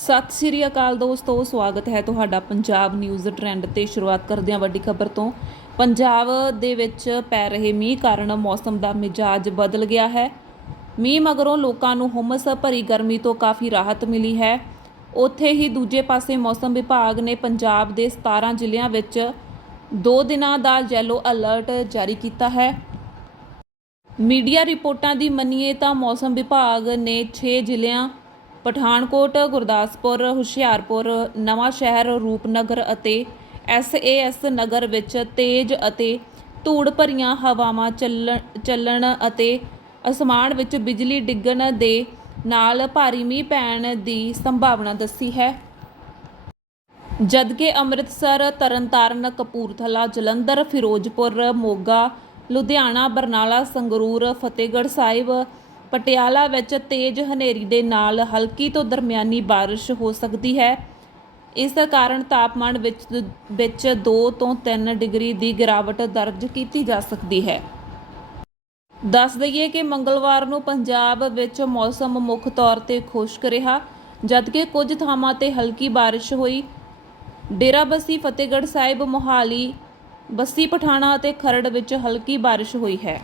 ਸਤਿ ਸ੍ਰੀ ਅਕਾਲ ਦੋਸਤੋ, ਸਵਾਗਤ ਹੈ ਤੁਹਾਡਾ ਪੰਜਾਬ ਨਿਊਜ਼ ਟ੍ਰੈਂਡ ਤੇ ਸ਼ੁਰੂਆਤ ਕਰਦੇ ਹਾਂ ਵੱਡੀ ਖਬਰ ਤੋਂ। ਪੰਜਾਬ ਦੇ ਵਿੱਚ ਪੈ ਰਹੇ ਮੀਂਹ ਕਾਰਨ ਮੌਸਮ ਦਾ ਮਿਜਾਜ ਬਦਲ ਗਿਆ ਹੈ। ਮੀਂਹ ਮਗਰੋਂ ਲੋਕਾਂ ਨੂੰ ਹੁਮਸ ਭਰੀ ਗਰਮੀ ਤੋਂ ਕਾਫੀ ਰਾਹਤ ਮਿਲੀ ਹੈ। ਉੱਥੇ ਹੀ ਦੂਜੇ ਪਾਸੇ ਮੌਸਮ ਵਿਭਾਗ ਨੇ ਪੰਜਾਬ ਦੇ 17 ਜ਼ਿਲ੍ਹਿਆਂ ਵਿੱਚ 2 ਦਿਨਾਂ ਦਾ ਯੈਲੋ ਅਲਰਟ ਜਾਰੀ ਕੀਤਾ ਹੈ। ਮੀਡੀਆ ਰਿਪੋਰਟਾਂ ਦੀ ਮੰਨੀਏ ਤਾਂ ਮੌਸਮ ਵਿਭਾਗ ਨੇ 6 ਜ਼ਿਲ੍ਹਿਆਂ ਪਠਾਨਕੋਟ, ਗੁਰਦਾਸਪੁਰ, ਹੁਸ਼ਿਆਰਪੁਰ ਨਵਾਂ ਸ਼ਹਿਰ ਰੂਪਨਗਰ ਅਤੇ ਐਸਏਐਸ ਨਗਰ ਵਿੱਚ ਤੇਜ਼ ਅਤੇ ਧੂੜ ਭਰੀਆਂ ਹਵਾਵਾਂ ਚੱਲਣ ਚੱਲਣ ਅਤੇ ਅਸਮਾਨ ਵਿੱਚ ਬਿਜਲੀ ਡਿੱਗਣ ਦੇ ਨਾਲ ਭਾਰੀ ਮੀਂਹ ਪੈਣ ਦੀ ਸੰਭਾਵਨਾ ਦੱਸੀ ਹੈ। ਜਦਕਿ ਅੰਮ੍ਰਿਤਸਰ, ਤਰਨਤਾਰਨ, ਕਪੂਰਥਲਾ, ਜਲੰਧਰ, ਫਿਰੋਜ਼ਪੁਰ, ਮੋਗਾ, ਲੁਧਿਆਣਾ, ਬਰਨਾਲਾ, ਸੰਗਰੂਰ, ਫਤਿਹਗੜ੍ਹ ਸਾਹਿਬ ਪਟਿਆਲਾ ਵਿੱਚ ਤੇਜ਼ ਹਨੇਰੀ ਦੇ ਨਾਲ ਹਲਕੀ ਤੋਂ ਦਰਮਿਆਨੀ ਬਾਰਿਸ਼ ਹੋ ਸਕਦੀ ਹੈ। ਇਸ ਕਾਰਨ ਤਾਪਮਾਨ ਵਿੱਚ ਵਿੱਚ 2 ਤੋਂ 3 ਡਿਗਰੀ ਦੀ ਗਿਰਾਵਟ ਦਰਜ ਕੀਤੀ ਜਾ ਸਕਦੀ ਹੈ। ਦੱਸ ਦਈਏ ਕਿ ਮੰਗਲਵਾਰ ਨੂੰ ਪੰਜਾਬ ਵਿੱਚ ਮੌਸਮ ਮੁੱਖ ਤੌਰ ਤੇ ਖੁਸ਼ਕ ਰਿਹਾ, ਜਦਕਿ ਕੁਝ ਥਾਵਾਂ ਤੇ ਹਲਕੀ ਬਾਰਿਸ਼ ਹੋਈ। ਡੇਰਾਬੱਸੀ ਫਤਿਹਗੜ੍ਹ ਸਾਹਿਬ, ਮੋਹਾਲੀ, ਬੱਸੀ ਪਠਾਣਾ ਅਤੇ ਖਰੜ ਵਿੱਚ ਹਲਕੀ ਬਾਰਿਸ਼ ਹੋਈ ਹੈ।